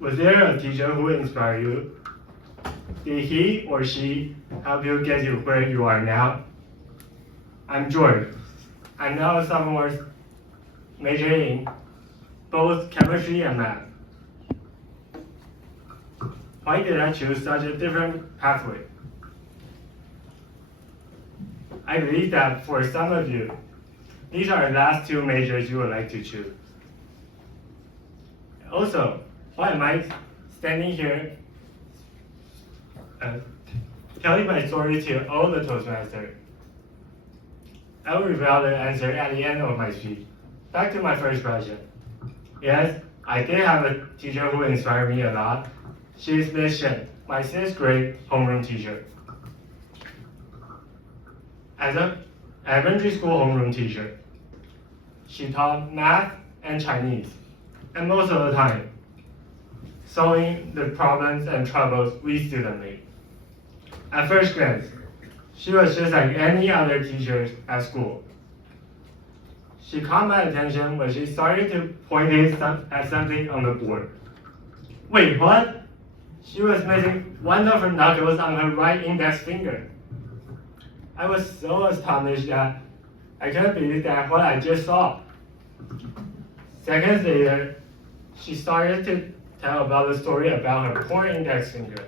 Was there a teacher who inspired you? Did he or she help you get you where you are now? I'm George. I'm now a sophomore majoring in both chemistry and math. Why did I choose such a different pathway? I believe that for some of you, these are the last two majors you would like to choose. Also, why am I standing here telling my story to all the Toastmasters? I will reveal the answer at the end of my speech. Back to my first question. Yes, I did have a teacher who inspired me a lot. She is Miss Shen, my 6th grade homeroom teacher. As an elementary school homeroom teacher, she taught math and Chinese, and most of the time, solving the problems and troubles we students made. At first glance, she was just like any other teacher at school. She caught my attention when she started to point at something on the board. Wait, what? She was missing one of her knuckles on her right index finger. I was so astonished that I couldn't believe that what I just saw. Seconds later, she started to tell about the story about her poor index finger.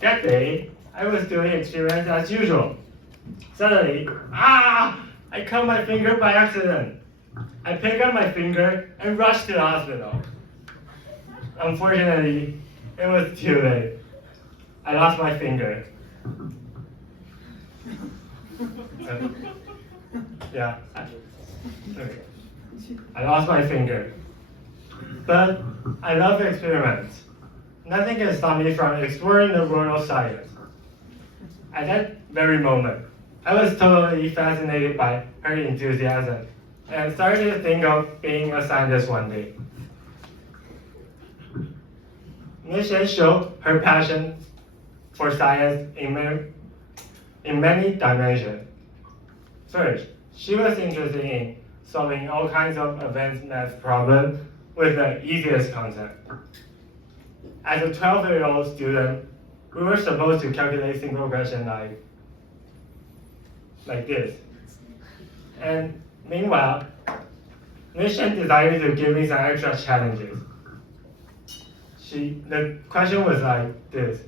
That day, I was doing experiments as usual. Suddenly, I cut my finger by accident. I picked up my finger and rushed to the hospital. Unfortunately, it was too late. I lost my finger. I lost my finger. But I love experiments. Nothing can stop me from exploring the world of science. At that very moment, I was totally fascinated by her enthusiasm and started to think of being a scientist one day. Ms. Shen showed her passion for science in many dimensions. First, she was interested in solving all kinds of advanced math problems with the easiest concept. As a 12-year-old student, we were supposed to calculate simple questions like this. And meanwhile, Ms. Shen decided to give me some extra challenges. The question was like this.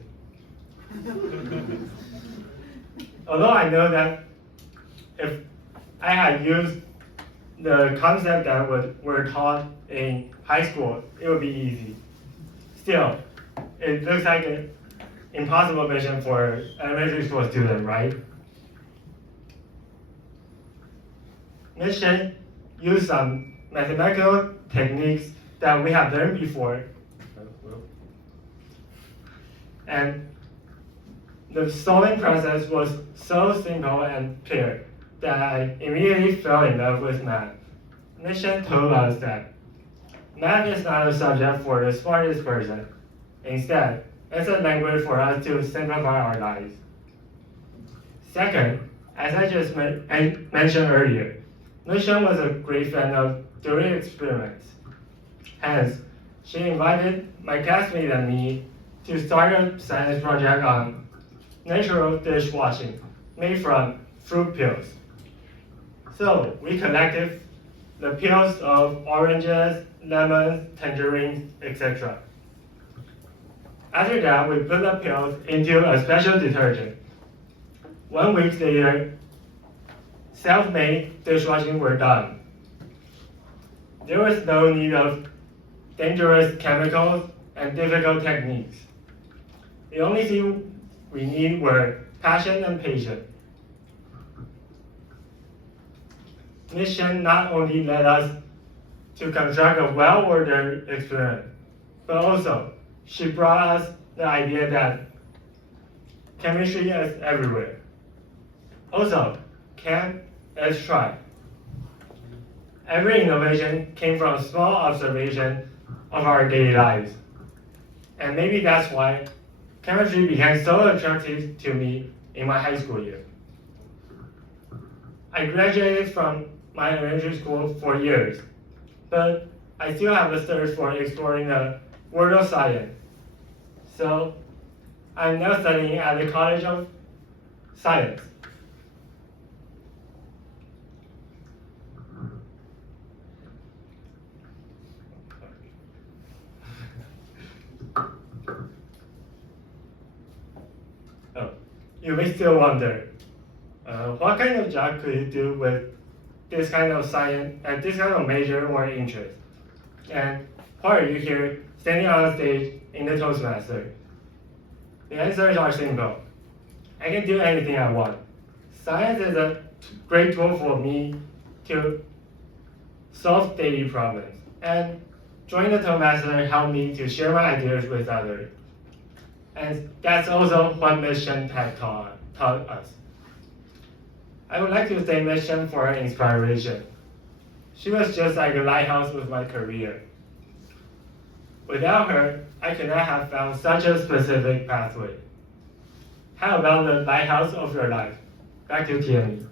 Although I know that if I had used the concept that were taught in high school, it would be easy. Still, it looks like an impossible mission for an elementary school student, right? Ms. Shen used some mathematical techniques that we have learned before. And the solving process was so simple and clear that I immediately fell in love with math. Ms. Shen told us that math is not a subject for the smartest person. Instead, it's a language for us to simplify our lives. Second, as I just mentioned earlier, Ms. Shen was a great fan of doing experiments. Hence, she invited my classmate and me to start a science project on natural dishwashing made from fruit peels. So we collected the peels of oranges, lemons, tangerines, etc. After that, we put the peels into a special detergent. 1 week later, self-made dishwashing were done. There was no need of dangerous chemicals and difficult techniques. The only thing we need were passion and patience. Ms. Shen not only led us to construct a well-ordered experiment, but also she brought us the idea that chemistry is everywhere. Also, let's try. Every innovation came from small observation of our daily lives. And maybe that's why chemistry became so attractive to me in my high school year. I graduated from my elementary school for years, but I still have a thirst for exploring the world of science. So I'm now studying at the College of Science. Oh, you may still wonder, what kind of job could you do with this kind of science and this kind of major or interest? And why are you here standing on stage in the Toastmaster? The answers are simple. I can do anything I want. Science is a great tool for me to solve daily problems. And joining the Toastmaster helped me to share my ideas with others. And that's also what Mission Tech taught us. I would like to thank Mission for her inspiration. She was just like a lighthouse with my career. Without her, I could not have found such a specific pathway. How about the lighthouse of your life? Back to Tierney.